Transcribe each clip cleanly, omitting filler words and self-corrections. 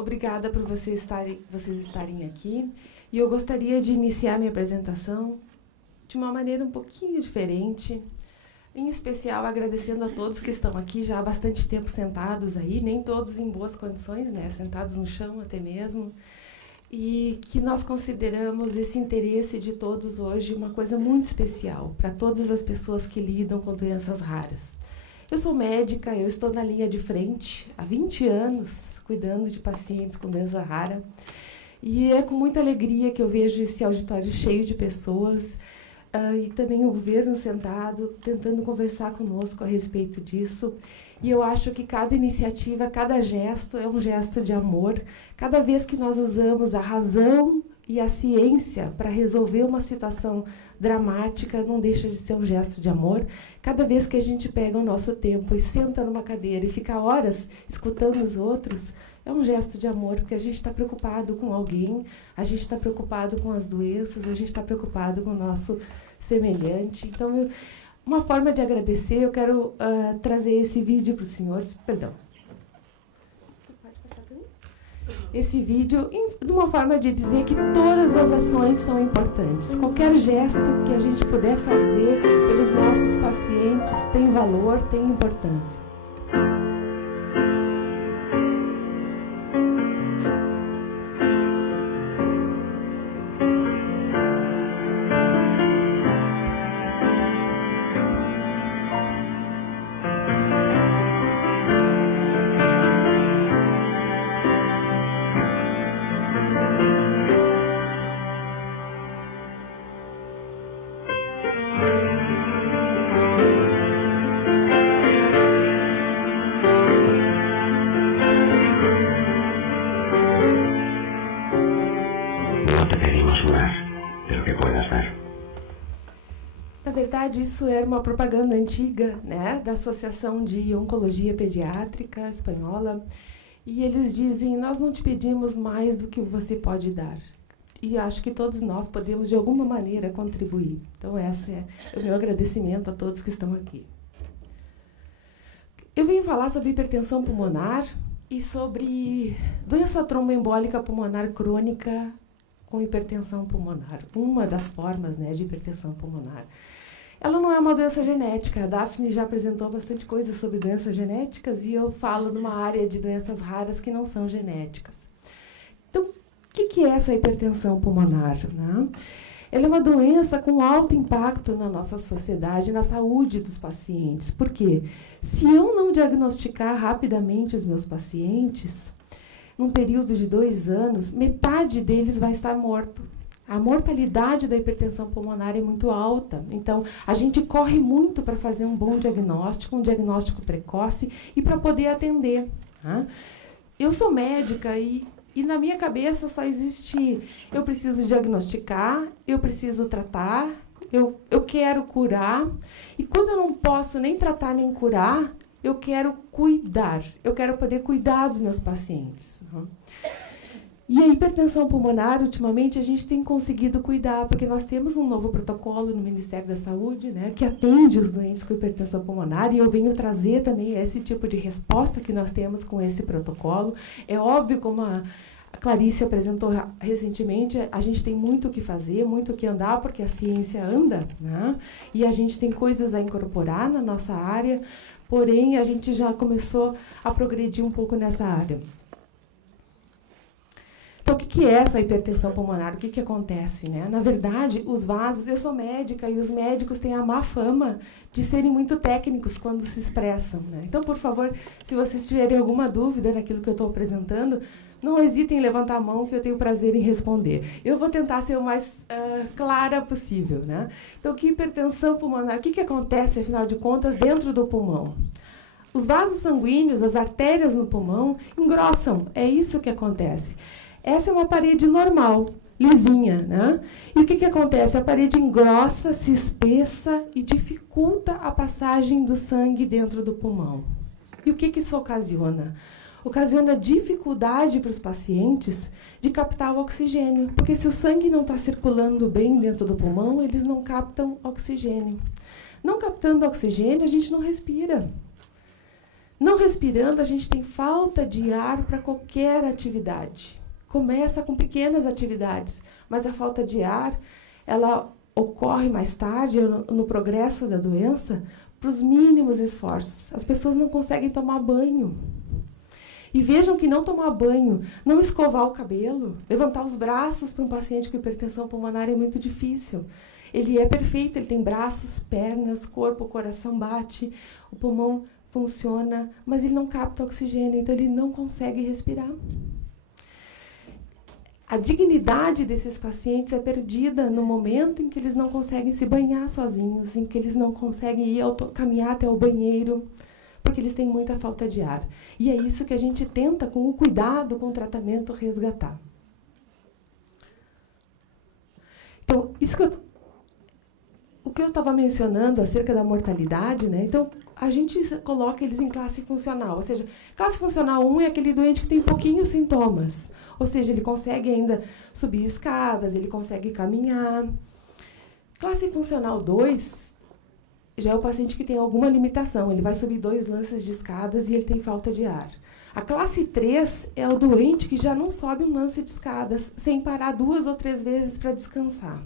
Obrigada por vocês estarem aqui. E eu gostaria de iniciar minha apresentação de uma maneira um pouquinho diferente, em especial agradecendo a todos que estão aqui já há bastante tempo sentados aí, nem todos em boas condições, né? Sentados no chão até mesmo, e que nós consideramos esse interesse de todos hoje uma coisa muito especial para todas as pessoas que lidam com doenças raras. Eu sou médica, eu estou na linha de frente há 20 anos, cuidando de pacientes com doença rara. E é com muita alegria que eu vejo esse auditório cheio de pessoas e também o governo sentado, tentando conversar conosco a respeito disso. E eu acho que cada iniciativa, cada gesto é um gesto de amor. Cada vez que nós usamos a razão e a ciência para resolver uma situação dramática, não deixa de ser um gesto de amor. Cada vez que a gente pega o nosso tempo e senta numa cadeira e fica horas escutando os outros, é um gesto de amor, porque a gente está preocupado com alguém, a gente está preocupado com as doenças, a gente está preocupado com o nosso semelhante. Então, uma forma de agradecer, eu quero trazer esse vídeo para os senhores. Perdão. Esse vídeo, de uma forma de dizer que todas as ações são importantes. Qualquer gesto que a gente puder fazer pelos nossos pacientes tem valor, tem importância. Isso era uma propaganda antiga, né, da Associação de Oncologia Pediátrica Espanhola, e eles dizem: nós não te pedimos mais do que você pode dar. E acho que todos nós podemos, de alguma maneira, contribuir. Então, esse é o meu agradecimento a todos que estão aqui. Eu venho falar sobre hipertensão pulmonar e sobre doença tromboembólica pulmonar crônica com hipertensão pulmonar, uma das formas, né, de hipertensão pulmonar. Ela não é uma doença genética. A Daphne já apresentou bastante coisa sobre doenças genéticas e eu falo de uma área de doenças raras que não são genéticas. Então, o que é essa hipertensão pulmonar, né? Ela é uma doença com alto impacto na nossa sociedade, na saúde dos pacientes. Por quê? Se eu não diagnosticar rapidamente os meus pacientes, num período de 2 anos, metade deles vai estar morto. A mortalidade da hipertensão pulmonar é muito alta. Então, a gente corre muito para fazer um bom diagnóstico, um diagnóstico precoce e para poder atender. Tá? Eu sou médica e na minha cabeça só existe: eu preciso diagnosticar, eu preciso tratar, eu quero curar. E quando eu não posso nem tratar nem curar, eu quero cuidar. Eu quero poder cuidar dos meus pacientes. Tá? E a hipertensão pulmonar, ultimamente, a gente tem conseguido cuidar, porque nós temos um novo protocolo no Ministério da Saúde, né, que atende os doentes com hipertensão pulmonar, e eu venho trazer também esse tipo de resposta que nós temos com esse protocolo. É óbvio, como a Clarice apresentou recentemente, a gente tem muito o que fazer, muito o que andar, porque a ciência anda, né, e a gente tem coisas a incorporar na nossa área, porém, a gente já começou a progredir um pouco nessa área. Então, o que é essa hipertensão pulmonar? O que acontece, né? Na verdade, os vasos... Eu sou médica e os médicos têm a má fama de serem muito técnicos quando se expressam, né? Então, por favor, se vocês tiverem alguma dúvida naquilo que eu estou apresentando, não hesitem em levantar a mão, que eu tenho prazer em responder. Eu vou tentar ser o mais clara possível, né? Então, que hipertensão pulmonar? O que acontece, afinal de contas, dentro do pulmão? Os vasos sanguíneos, as artérias no pulmão, engrossam. É isso que acontece. Essa é uma parede normal, lisinha, né? E o que acontece? A parede engrossa, se espessa e dificulta a passagem do sangue dentro do pulmão. E o que isso ocasiona? Ocasiona dificuldade para os pacientes de captar o oxigênio, porque se o sangue não está circulando bem dentro do pulmão, eles não captam oxigênio. Não captando oxigênio, a gente não respira. Não respirando, a gente tem falta de ar para qualquer atividade. Começa com pequenas atividades, mas a falta de ar, ela ocorre mais tarde, no progresso da doença, para os mínimos esforços. As pessoas não conseguem tomar banho. E vejam que não tomar banho, não escovar o cabelo, levantar os braços para um paciente com hipertensão pulmonar é muito difícil. Ele é perfeito, ele tem braços, pernas, corpo, o coração bate, o pulmão funciona, mas ele não capta oxigênio, então ele não consegue respirar. A dignidade desses pacientes é perdida no momento em que eles não conseguem se banhar sozinhos, em que eles não conseguem caminhar até o banheiro, porque eles têm muita falta de ar. E é isso que a gente tenta, com o cuidado, com o tratamento, resgatar. Então, o que eu estava mencionando acerca da mortalidade, né? Então, a gente coloca eles em classe funcional. Ou seja, classe funcional 1 é aquele doente que tem pouquinhos sintomas. Ou seja, ele consegue ainda subir escadas, ele consegue caminhar. Classe funcional 2 já é o paciente que tem alguma limitação. Ele vai subir 2 lances de escadas e ele tem falta de ar. A classe 3 é o doente que já não sobe um lance de escadas sem parar 2 ou 3 vezes para descansar.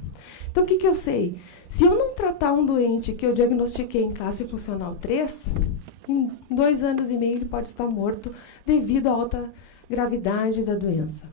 Então, o que eu sei? Se eu não tratar um doente que eu diagnostiquei em classe funcional 3, em 2 anos e meio ele pode estar morto devido à alta gravidade da doença.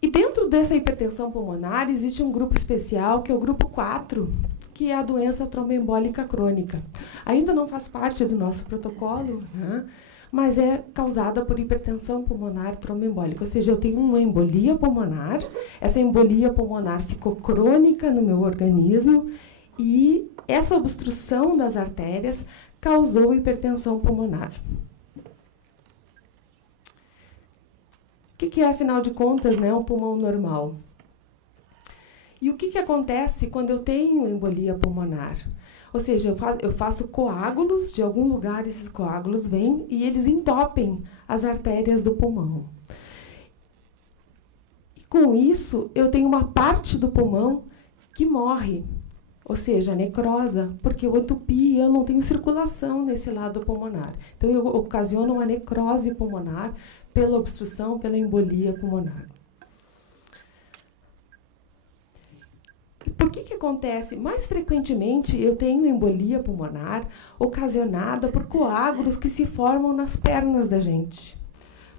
E dentro dessa hipertensão pulmonar existe um grupo especial, que é o grupo 4, que é a doença tromboembólica crônica. Ainda não faz parte do nosso protocolo, né? Mas é causada por hipertensão pulmonar tromboembólica. Ou seja, eu tenho uma embolia pulmonar, essa embolia pulmonar ficou crônica no meu organismo e essa obstrução das artérias causou hipertensão pulmonar. O que é, afinal de contas, né, um pulmão normal? E o que acontece quando eu tenho embolia pulmonar? Ou seja, eu faço coágulos, de algum lugar esses coágulos vêm e eles entopem as artérias do pulmão. E com isso, eu tenho uma parte do pulmão que morre, ou seja, necrosa, porque eu entupi e eu não tenho circulação nesse lado pulmonar. Então, eu ocasiono uma necrose pulmonar pela obstrução, pela embolia pulmonar. Por que acontece? Mais frequentemente, eu tenho embolia pulmonar ocasionada por coágulos que se formam nas pernas da gente.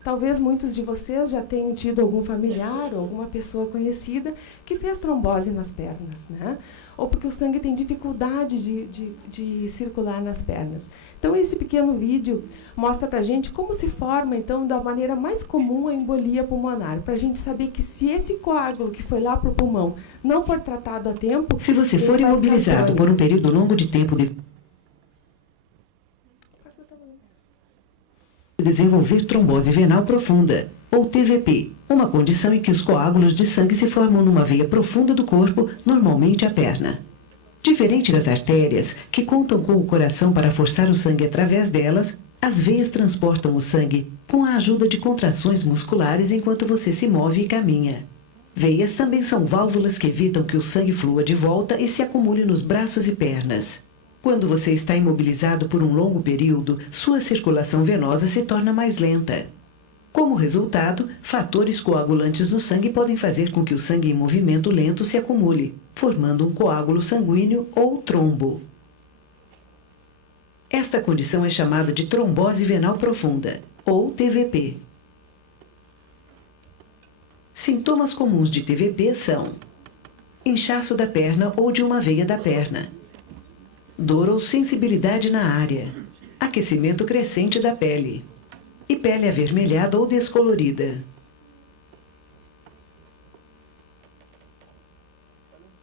Talvez muitos de vocês já tenham tido algum familiar ou alguma pessoa conhecida que fez trombose nas pernas, né? Ou porque o sangue tem dificuldade de circular nas pernas. Então, esse pequeno vídeo mostra para a gente como se forma, então, da maneira mais comum a embolia pulmonar, para a gente saber que se esse coágulo que foi lá para o pulmão não for tratado a tempo... Se você for imobilizado por um período longo de tempo desenvolver trombose venal profunda, ou TVP, uma condição em que os coágulos de sangue se formam numa veia profunda do corpo, normalmente a perna. Diferente das artérias, que contam com o coração para forçar o sangue através delas, as veias transportam o sangue com a ajuda de contrações musculares enquanto você se move e caminha. Veias também são válvulas que evitam que o sangue flua de volta e se acumule nos braços e pernas. Quando você está imobilizado por um longo período, sua circulação venosa se torna mais lenta. Como resultado, fatores coagulantes no sangue podem fazer com que o sangue em movimento lento se acumule, formando um coágulo sanguíneo ou trombo. Esta condição é chamada de trombose venal profunda, ou TVP. Sintomas comuns de TVP são inchaço da perna ou de uma veia da perna, dor ou sensibilidade na área, aquecimento crescente da pele e pele avermelhada ou descolorida.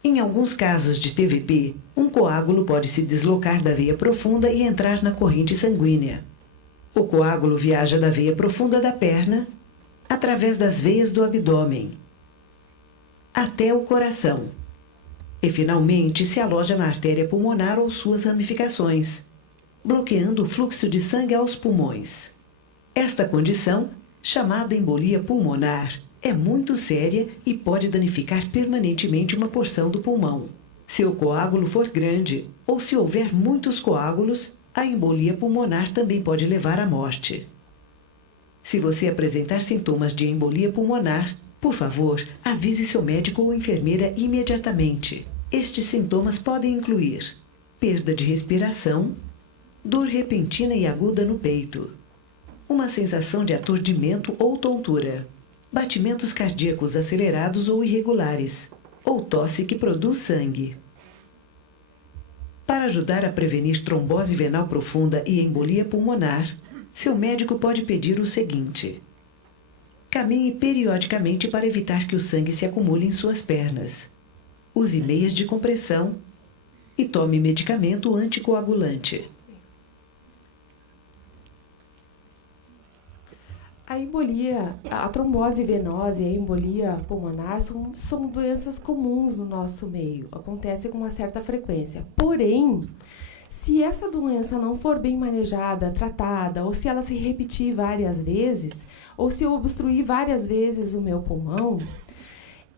Em alguns casos de TVP, um coágulo pode se deslocar da veia profunda e entrar na corrente sanguínea. O coágulo viaja da veia profunda da perna, através das veias do abdômen, até o coração. E, finalmente, se aloja na artéria pulmonar ou suas ramificações, bloqueando o fluxo de sangue aos pulmões. Esta condição, chamada embolia pulmonar, é muito séria e pode danificar permanentemente uma porção do pulmão. Se o coágulo for grande ou se houver muitos coágulos, a embolia pulmonar também pode levar à morte. Se você apresentar sintomas de embolia pulmonar, por favor, avise seu médico ou enfermeira imediatamente. Estes sintomas podem incluir perda de respiração, dor repentina e aguda no peito, uma sensação de aturdimento ou tontura, batimentos cardíacos acelerados ou irregulares, ou tosse que produz sangue. Para ajudar a prevenir trombose venal profunda e embolia pulmonar, seu médico pode pedir o seguinte: caminhe periodicamente para evitar que o sangue se acumule em suas pernas. Use meias de compressão e tome medicamento anticoagulante. A embolia, a trombose venosa e a embolia pulmonar são doenças comuns no nosso meio, acontecem com uma certa frequência. Porém, se essa doença não for bem manejada, tratada, ou se ela se repetir várias vezes, ou se eu obstruir várias vezes o meu pulmão,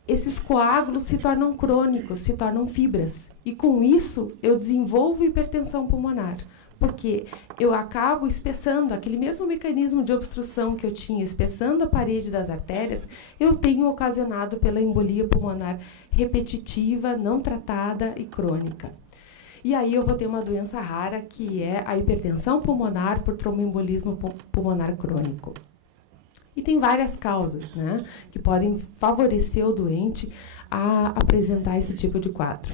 esses coágulos se tornam crônicos, se tornam fibras. E com isso, eu desenvolvo hipertensão pulmonar. Porque eu acabo espessando, aquele mesmo mecanismo de obstrução que eu tinha, espessando a parede das artérias, eu tenho ocasionado pela embolia pulmonar repetitiva, não tratada e crônica. E aí eu vou ter uma doença rara, que é a hipertensão pulmonar por tromboembolismo pulmonar crônico. E tem várias causas, né, que podem favorecer o doente a apresentar esse tipo de quadro.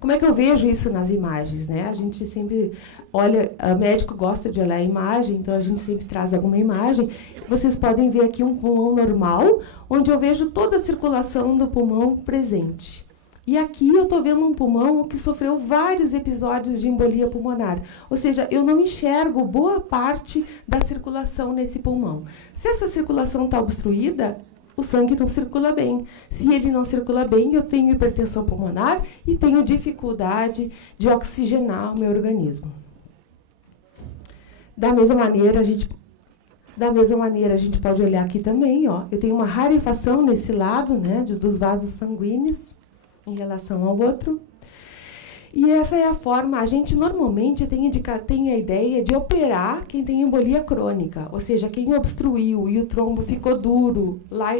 Como é que eu vejo isso nas imagens, né? A gente sempre olha, o médico gosta de olhar a imagem, então a gente sempre traz alguma imagem. Vocês podem ver aqui um pulmão normal, onde eu vejo toda a circulação do pulmão presente. E aqui eu estou vendo um pulmão que sofreu vários episódios de embolia pulmonar. Ou seja, eu não enxergo boa parte da circulação nesse pulmão. Se essa circulação está obstruída, o sangue não circula bem. Se ele não circula bem, eu tenho hipertensão pulmonar e tenho dificuldade de oxigenar o meu organismo. Da mesma maneira, a gente pode olhar aqui também, ó. Eu tenho uma rarefação nesse lado, né, dos vasos sanguíneos em relação ao outro. E essa é a forma, a gente normalmente tem a ideia de operar quem tem embolia crônica, ou seja, quem obstruiu e o trombo ficou duro, lá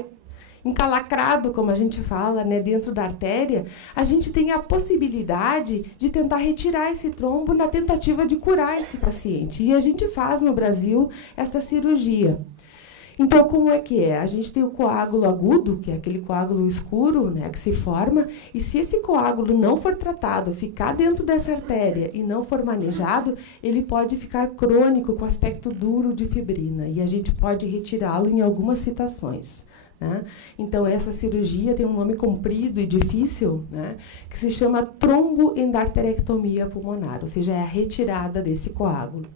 encalacrado, como a gente fala, né, dentro da artéria, a gente tem a possibilidade de tentar retirar esse trombo na tentativa de curar esse paciente. E a gente faz no Brasil essa cirurgia. Então, como é que é? A gente tem o coágulo agudo, que é aquele coágulo escuro, né, que se forma, e se esse coágulo não for tratado, ficar dentro dessa artéria e não for manejado, ele pode ficar crônico, com aspecto duro de fibrina, e a gente pode retirá-lo em algumas situações, né? Então, essa cirurgia tem um nome comprido e difícil, né, que se chama tromboendarterectomia pulmonar, ou seja, é a retirada desse coágulo.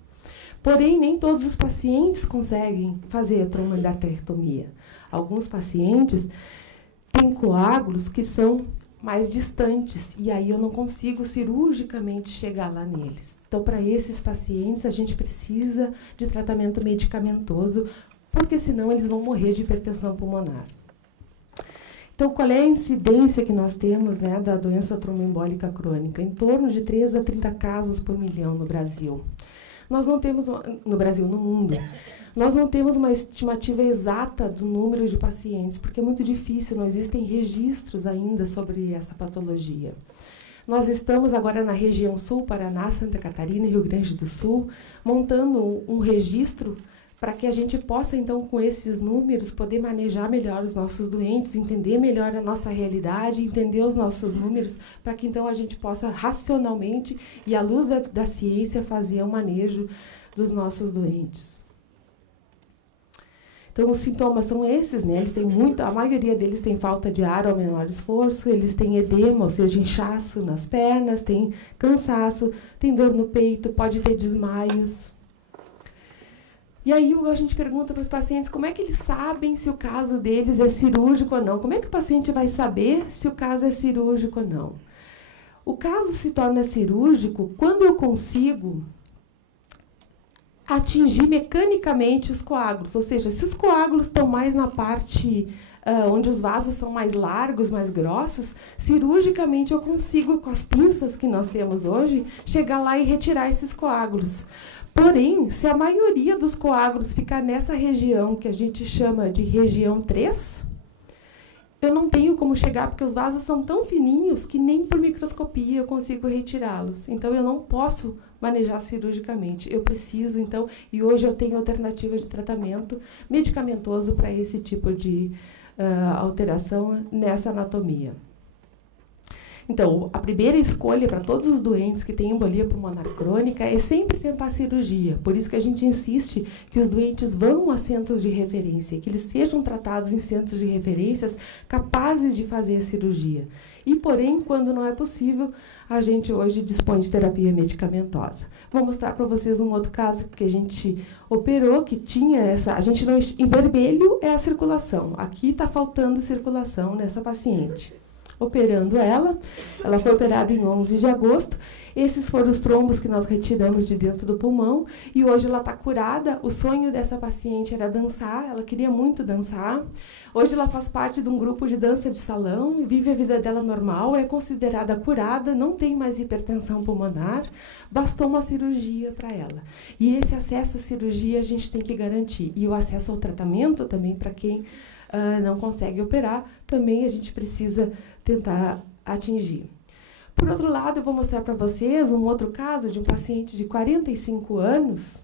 Porém, nem todos os pacientes conseguem fazer a tromboendarterectomia. Alguns pacientes têm coágulos que são mais distantes, e aí eu não consigo cirurgicamente chegar lá neles. Então, para esses pacientes, a gente precisa de tratamento medicamentoso, porque senão eles vão morrer de hipertensão pulmonar. Então, qual é a incidência que nós temos, né, da doença tromboembólica crônica? Em torno de 3 a 30 casos por milhão no Brasil. Nós não temos, no Brasil, no mundo, nós não temos uma estimativa exata do número de pacientes, porque é muito difícil, não existem registros ainda sobre essa patologia. Nós estamos agora na região sul, Paraná, Santa Catarina e Rio Grande do Sul, montando um registro para que a gente possa, então, com esses números, poder manejar melhor os nossos doentes, entender melhor a nossa realidade, entender os nossos números, para que, então, a gente possa racionalmente e à luz da ciência fazer o manejo dos nossos doentes. Então, os sintomas são esses, né? Eles têm a maioria deles tem falta de ar ao menor esforço, eles têm edema, ou seja, inchaço nas pernas, tem cansaço, tem dor no peito, pode ter desmaios. E aí a gente pergunta para os pacientes como é que eles sabem se o caso deles é cirúrgico ou não. Como é que o paciente vai saber se o caso é cirúrgico ou não? O caso se torna cirúrgico quando eu consigo atingir mecanicamente os coágulos. Ou seja, se os coágulos estão mais na parte onde os vasos são mais largos, mais grossos, cirurgicamente eu consigo, com as pinças que nós temos hoje, chegar lá e retirar esses coágulos. Porém, se a maioria dos coágulos ficar nessa região que a gente chama de região 3, eu não tenho como chegar, porque os vasos são tão fininhos que nem por microscopia eu consigo retirá-los. Então, eu não posso manejar cirurgicamente. Eu preciso, então, e hoje eu tenho alternativa de tratamento medicamentoso para esse tipo de alteração nessa anatomia. Então, a primeira escolha para todos os doentes que têm embolia pulmonar crônica é sempre tentar cirurgia. Por isso que a gente insiste que os doentes vão a centros de referência, que eles sejam tratados em centros de referências capazes de fazer a cirurgia. E, porém, quando não é possível, a gente hoje dispõe de terapia medicamentosa. Vou mostrar para vocês um outro caso que a gente operou, que tinha essa... A gente não, em vermelho é a circulação. Aqui está faltando circulação nessa paciente. Operando ela foi operada em 11 de agosto. Esses foram os trombos que nós retiramos de dentro do pulmão e hoje ela está curada. O sonho dessa paciente era dançar, ela queria muito dançar. Hoje ela faz parte de um grupo de dança de salão e vive a vida dela normal, é considerada curada, não tem mais hipertensão pulmonar, bastou uma cirurgia para ela. E esse acesso à cirurgia a gente tem que garantir. E o acesso ao tratamento também para quem não consegue operar, também a gente precisa tentar atingir. Por outro lado, eu vou mostrar para vocês um outro caso de um paciente de 45 anos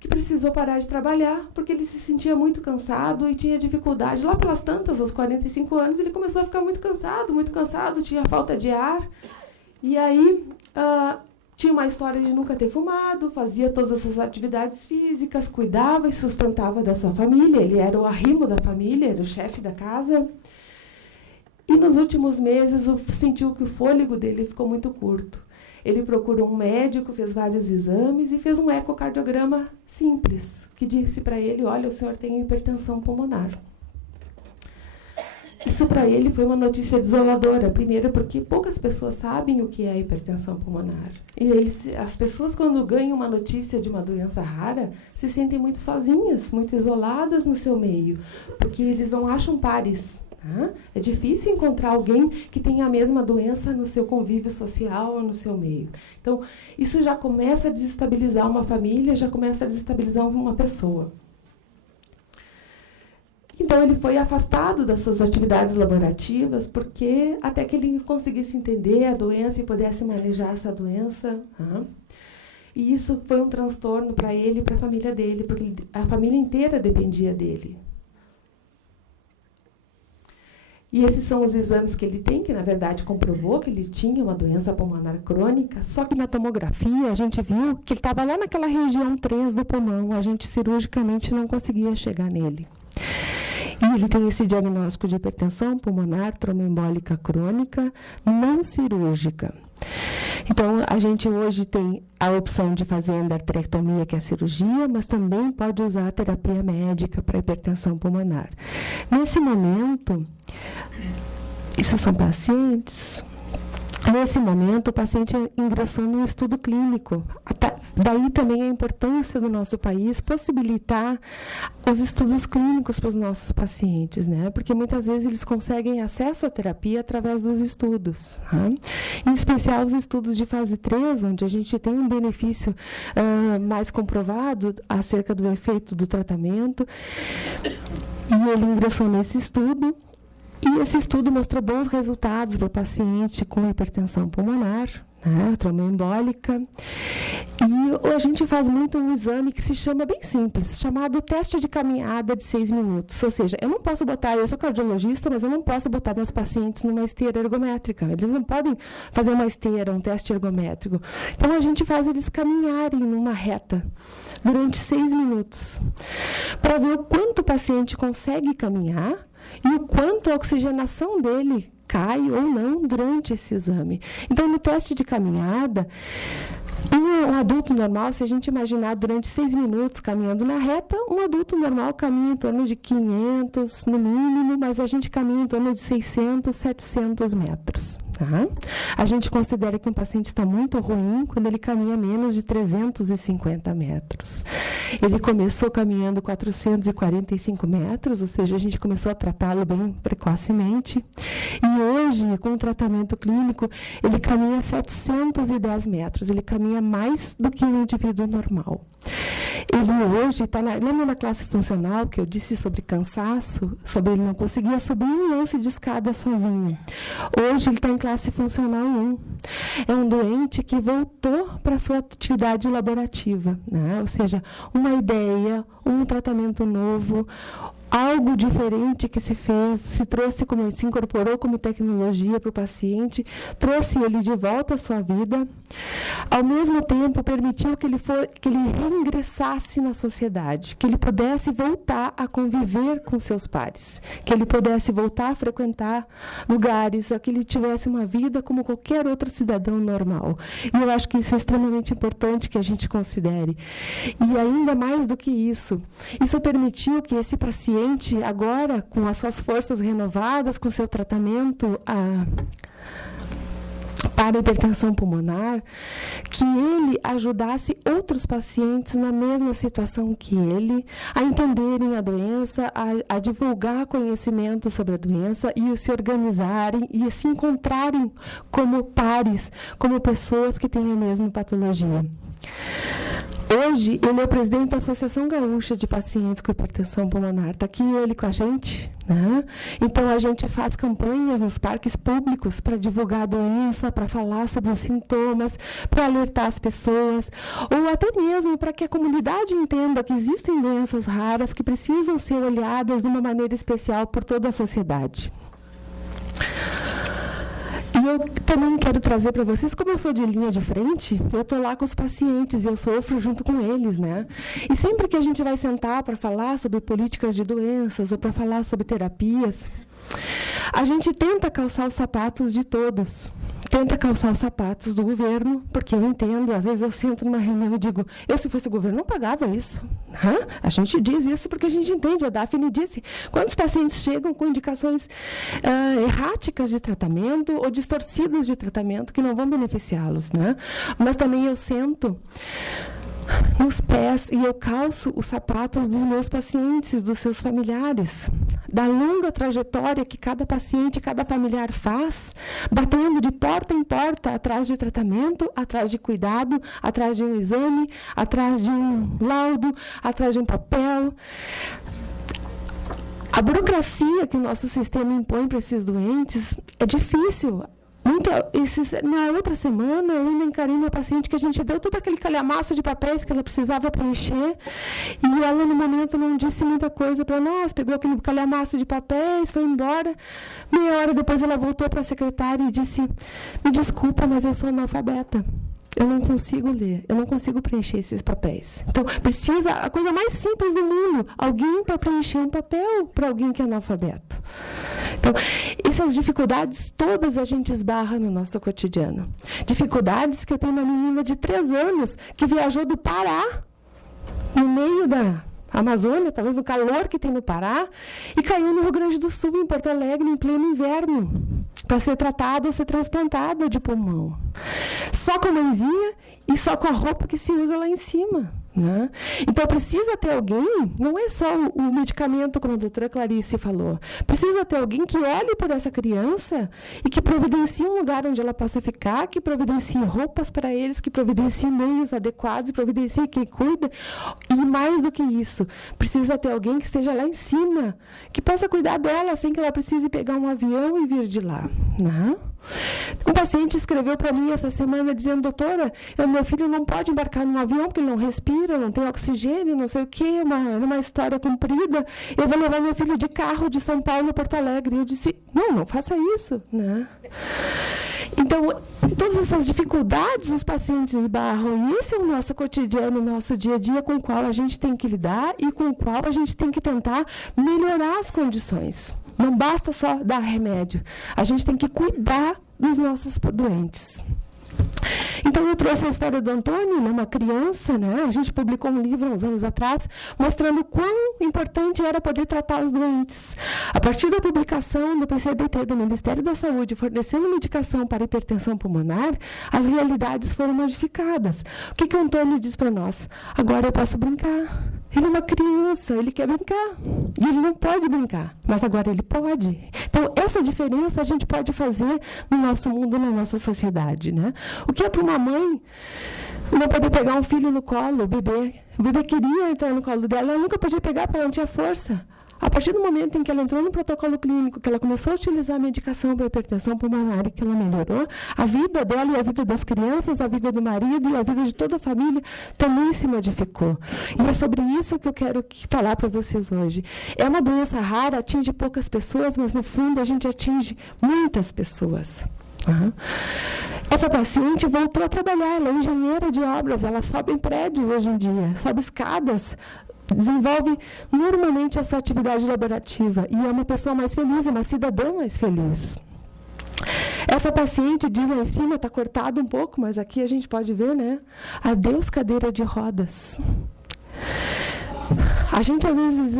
que precisou parar de trabalhar porque ele se sentia muito cansado e tinha dificuldade. Lá pelas tantas, aos 45 anos, ele começou a ficar muito cansado, tinha falta de ar. E aí, tinha uma história de nunca ter fumado, fazia todas as suas atividades físicas, cuidava e sustentava da sua família. Ele era o arrimo da família, era o chefe da casa. E nos últimos meses sentiu que o fôlego dele ficou muito curto. Ele procurou um médico, fez vários exames e fez um ecocardiograma simples, que disse para ele, olha, o senhor tem hipertensão pulmonar. Isso para ele foi uma notícia desoladora, primeiro porque poucas pessoas sabem o que é a hipertensão pulmonar. E as pessoas, quando ganham uma notícia de uma doença rara, se sentem muito sozinhas, muito isoladas no seu meio, porque eles não acham pares. É difícil encontrar alguém que tenha a mesma doença no seu convívio social ou no seu meio. Então, isso já começa a desestabilizar uma família, já começa a desestabilizar uma pessoa. Então, ele foi afastado das suas atividades laborativas, porque até que ele conseguisse entender a doença e pudesse manejar essa doença. E isso foi um transtorno para ele e para a família dele, porque a família inteira dependia dele. E esses são os exames que ele tem, que, na verdade, comprovou que ele tinha uma doença pulmonar crônica, só que na tomografia a gente viu que ele estava lá naquela região 3 do pulmão, a gente cirurgicamente não conseguia chegar nele. E ele tem esse diagnóstico de hipertensão pulmonar tromboembólica crônica não cirúrgica. Então, a gente hoje tem a opção de fazer endarterectomia, que é a cirurgia, mas também pode usar a terapia médica para hipertensão pulmonar. Nesse momento, isso são pacientes. Nesse momento, o paciente ingressou num estudo clínico. Daí também a importância do nosso país possibilitar os estudos clínicos para os nossos pacientes, né? Porque muitas vezes eles conseguem acesso à terapia através dos estudos. Em especial os estudos de fase 3, onde a gente tem um benefício mais comprovado acerca do efeito do tratamento. E ele ingressou nesse estudo. E esse estudo mostrou bons resultados para o paciente com hipertensão pulmonar, tromboembólica. E a gente faz muito um exame que se chama bem simples, chamado teste de caminhada de 6 minutos. Ou seja, eu não posso botar, eu sou cardiologista, mas eu não posso botar meus pacientes numa esteira ergométrica. Eles não podem fazer uma esteira, um teste ergométrico. Então, a gente faz eles caminharem numa reta durante 6 minutos, para ver o quanto o paciente consegue caminhar e o quanto a oxigenação dele cai ou não durante esse exame. Então, no teste de caminhada, um adulto normal, se a gente imaginar durante 6 minutos caminhando na reta, um adulto normal caminha em torno de 500, no mínimo, mas a gente caminha em torno de 600, 700 metros. Tá? A gente considera que um paciente está muito ruim quando ele caminha menos de 350 metros. Ele começou caminhando 445 metros, ou seja, a gente começou a tratá-lo bem precocemente. E hoje, com o tratamento clínico, ele caminha 710 metros. Ele caminha mais do que um indivíduo normal. Ele hoje está lembra na classe funcional que eu disse sobre cansaço, sobre ele não conseguia subir um lance de escada sozinho. Hoje ele está em classe funcional 1. É um doente que voltou para a sua atividade laborativa, né? Ou seja, uma ideia, um tratamento novo, algo diferente que se fez, se incorporou como tecnologia para o paciente, trouxe ele de volta à sua vida, ao mesmo tempo permitiu que ele reingressasse na sociedade, que ele pudesse voltar a conviver com seus pares, que ele pudesse voltar a frequentar lugares, que ele tivesse uma vida como qualquer outro cidadão normal. E eu acho que isso é extremamente importante que a gente considere. E ainda mais do que isso permitiu que esse paciente, agora, com as suas forças renovadas, com seu tratamento para a hipertensão pulmonar, que ele ajudasse outros pacientes na mesma situação que ele, a entenderem a doença, a divulgar conhecimento sobre a doença e se organizarem e se encontrarem como pares, como pessoas que têm a mesma patologia. Hoje, ele é o presidente da Associação Gaúcha de Pacientes com Hipertensão Pulmonar. Está aqui ele com a gente, né? Então, a gente faz campanhas nos parques públicos para divulgar a doença, para falar sobre os sintomas, para alertar as pessoas, ou até mesmo para que a comunidade entenda que existem doenças raras que precisam ser olhadas de uma maneira especial por toda a sociedade. E eu também quero trazer para vocês, como eu sou de linha de frente, eu estou lá com os pacientes e eu sofro junto com eles, né? E sempre que a gente vai sentar para falar sobre políticas de doenças ou para falar sobre terapias, a gente tenta calçar os sapatos de todos. Tenta calçar os sapatos do governo, porque eu entendo, às vezes eu sento numa reunião e digo, se fosse o governo, não pagava isso. A gente diz isso porque a gente entende, a Daphne disse, quantos pacientes chegam com indicações erráticas de tratamento ou distorcidas de tratamento que não vão beneficiá-los, né? Mas também eu sento nos pés e eu calço os sapatos dos meus pacientes, dos seus familiares, da longa trajetória que cada paciente, cada familiar faz, batendo de porta em porta, atrás de tratamento, atrás de cuidado, atrás de um exame, atrás de um laudo, atrás de um papel. A burocracia que o nosso sistema impõe para esses doentes é difícil. Na outra semana, eu ainda encarei uma paciente que a gente deu todo aquele calhamaço de papéis que ela precisava preencher e ela, no momento, não disse muita coisa para nós, pegou aquele calhamaço de papéis, foi embora. Meia hora depois, ela voltou para a secretária e disse, me desculpa, mas eu sou analfabeta. Eu não consigo ler, eu não consigo preencher esses papéis. Então, precisa, a coisa mais simples do mundo, alguém para preencher um papel para alguém que é analfabeto. Então, essas dificuldades todas a gente esbarra no nosso cotidiano. Dificuldades que eu tenho uma menina de 3 anos que viajou do Pará, no meio da Amazônia, talvez no calor que tem no Pará, e caiu no Rio Grande do Sul, em Porto Alegre, em pleno inverno, para ser tratada ou ser transplantada de pulmão. Só com a mãezinha e só com a roupa que se usa lá em cima, né? Então, precisa ter alguém, não é só o medicamento, como a doutora Clarice falou, precisa ter alguém que olhe por essa criança e que providencie um lugar onde ela possa ficar, que providencie roupas para eles, que providencie meios adequados, providencie quem cuida. E mais do que isso, precisa ter alguém que esteja lá em cima, que possa cuidar dela sem que ela precise pegar um avião e vir de lá, né? Um paciente escreveu para mim essa semana dizendo, doutora, meu filho não pode embarcar num avião porque ele não respira, não tem oxigênio, não sei o quê, uma história comprida. Eu vou levar meu filho de carro de São Paulo a Porto Alegre. Eu disse, não faça isso, né? Então, todas essas dificuldades os pacientes esbarram, e esse é o nosso cotidiano, o nosso dia a dia, com o qual a gente tem que lidar e com o qual a gente tem que tentar melhorar as condições. Não basta só dar remédio, a gente tem que cuidar dos nossos doentes. Então, eu trouxe a história do Antônio, né, uma criança, né? A gente publicou um livro há uns anos atrás, mostrando quão importante era poder tratar os doentes. A partir da publicação do PCDT, do Ministério da Saúde, fornecendo medicação para hipertensão pulmonar, as realidades foram modificadas. O que o Antônio diz para nós? Agora eu posso brincar. Ele é uma criança, ele quer brincar. E ele não pode brincar, mas agora ele pode. Então, essa diferença a gente pode fazer no nosso mundo, na nossa sociedade, né? O que é para uma mãe não poder pegar um filho no colo, o bebê? O bebê queria entrar no colo dela, ela nunca podia pegar porque ela não tinha força. A partir do momento em que ela entrou no protocolo clínico, que ela começou a utilizar a medicação para hipertensão pulmonar e que ela melhorou, a vida dela e a vida das crianças, a vida do marido e a vida de toda a família também se modificou. E é sobre isso que eu quero falar para vocês hoje. É uma doença rara, atinge poucas pessoas, mas no fundo a gente atinge muitas pessoas. Uhum. Essa paciente voltou a trabalhar, ela é engenheira de obras, ela sobe em prédios hoje em dia, sobe escadas, desenvolve normalmente a sua atividade laborativa e é uma pessoa mais feliz, é uma cidadã mais feliz. Essa paciente diz lá em cima, está cortado um pouco, mas aqui a gente pode ver, né? Adeus cadeira de rodas. A gente, às vezes,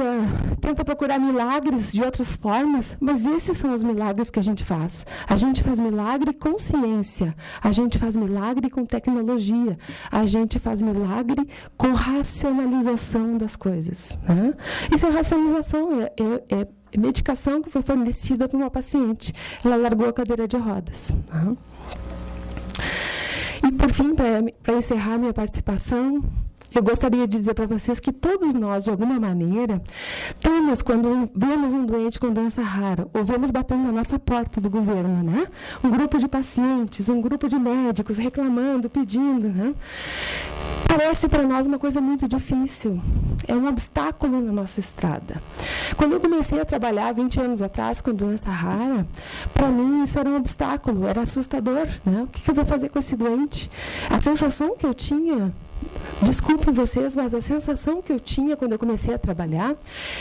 tenta procurar milagres de outras formas, mas esses são os milagres que a gente faz. A gente faz milagre com ciência, a gente faz milagre com tecnologia, a gente faz milagre com racionalização das coisas. Né? Isso é racionalização, é medicação que foi fornecida para uma paciente. Ela largou a cadeira de rodas. Né? E, por fim, para encerrar minha participação, eu gostaria de dizer para vocês que todos nós, de alguma maneira, temos, quando vemos um doente com doença rara, ou vemos batendo na nossa porta do governo, né? Um grupo de pacientes, um grupo de médicos reclamando, pedindo, né? Parece para nós uma coisa muito difícil. É um obstáculo na nossa estrada. Quando eu comecei a trabalhar 20 anos atrás com doença rara, para mim isso era um obstáculo, era assustador, né? O que eu vou fazer com esse doente? A sensação que eu tinha, desculpem vocês, mas a sensação que eu tinha quando eu comecei a trabalhar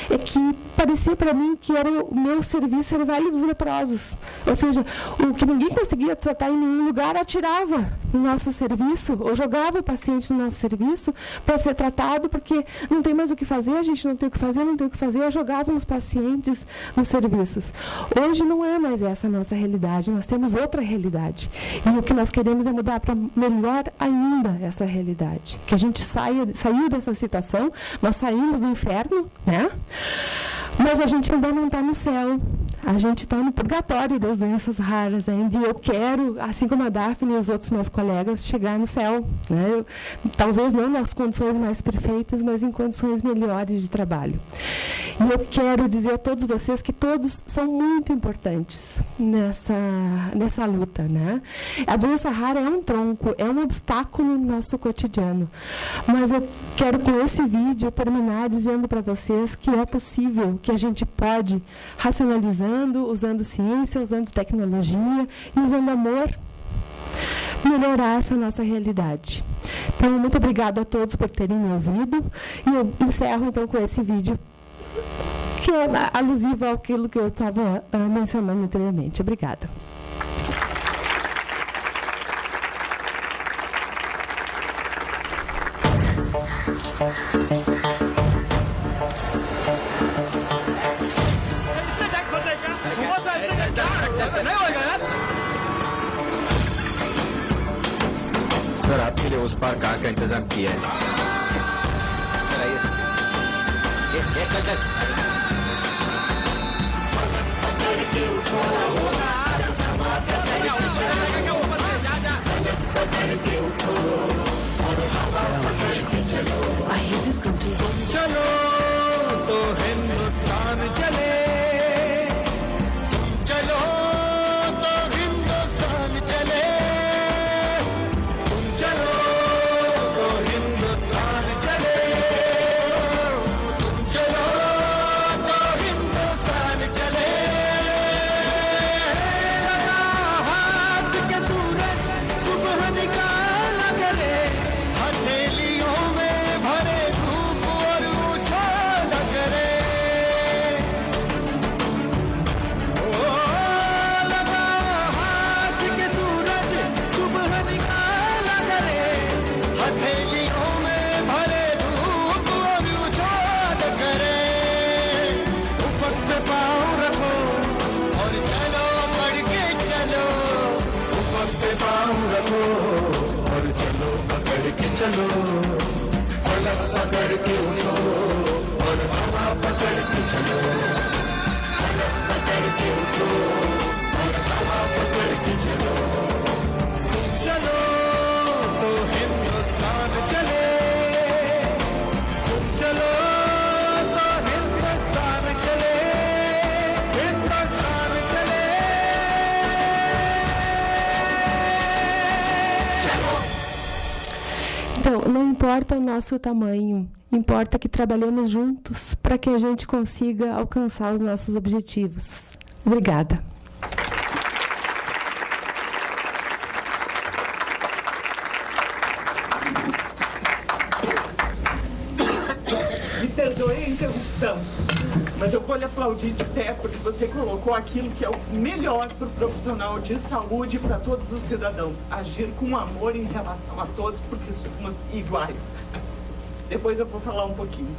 é que parecia para mim que o meu serviço era o Vale dos Leprosos. Ou seja, o que ninguém conseguia tratar em nenhum lugar, atirava no nosso serviço, ou jogava o paciente no nosso serviço para ser tratado, porque não tem mais o que fazer, a gente não tem o que fazer, eu jogava os pacientes nos serviços. Hoje não é mais essa a nossa realidade, nós temos outra realidade. E o que nós queremos é mudar para melhor ainda essa realidade. Que a gente saiu dessa situação, nós saímos do inferno, né? Mas a gente ainda não está no céu. A gente está no purgatório das doenças raras ainda. E eu quero, assim como a Daphne e os outros meus colegas, chegar no céu. Né? Talvez não nas condições mais perfeitas, mas em condições melhores de trabalho. E eu quero dizer a todos vocês que todos são muito importantes nessa luta. Né? A doença rara é um tronco, é um obstáculo no nosso cotidiano. Mas eu quero, com esse vídeo, terminar dizendo para vocês que é possível, que a gente pode, racionalizando, usando ciência, usando tecnologia e usando amor, melhorar essa nossa realidade. Então, muito obrigada a todos por terem me ouvido. E eu encerro, então, com esse vídeo, que é alusivo àquilo que eu estava mencionando anteriormente. Obrigada. Sir आपके लिए उस पार कार का इंतजाम किया है सर आइए I hate this country. चलो तो हिंदुस्तान चले चलो तो हिंदुस्तान चले तुम चलो तो हिंदुस्तान चले तुम चलो तो हिंदुस्तान चले लगा हाथ के सूरज सुबह निकाला करे हथेलियों में भरे धूप और चलो पलक पकड़ के उठो और हवा पकड़ के चलो पलक पकड़ के उठो और हवा पकड़ के चलो तुम चलो तो हिंदुस्तान चले तुम चलो तो हिंदुस्तान चले हिंदुस्तान चले Então, não importa o nosso tamanho, importa que trabalhemos juntos para que a gente consiga alcançar os nossos objetivos. Obrigada. Me perdoe a interrupção, mas eu vou lhe aplaudir de pé porque você colocou aquilo que é o melhor para o profissional de saúde e para todos os cidadãos. Agir com amor em relação a todos porque somos iguais. Depois eu vou falar um pouquinho.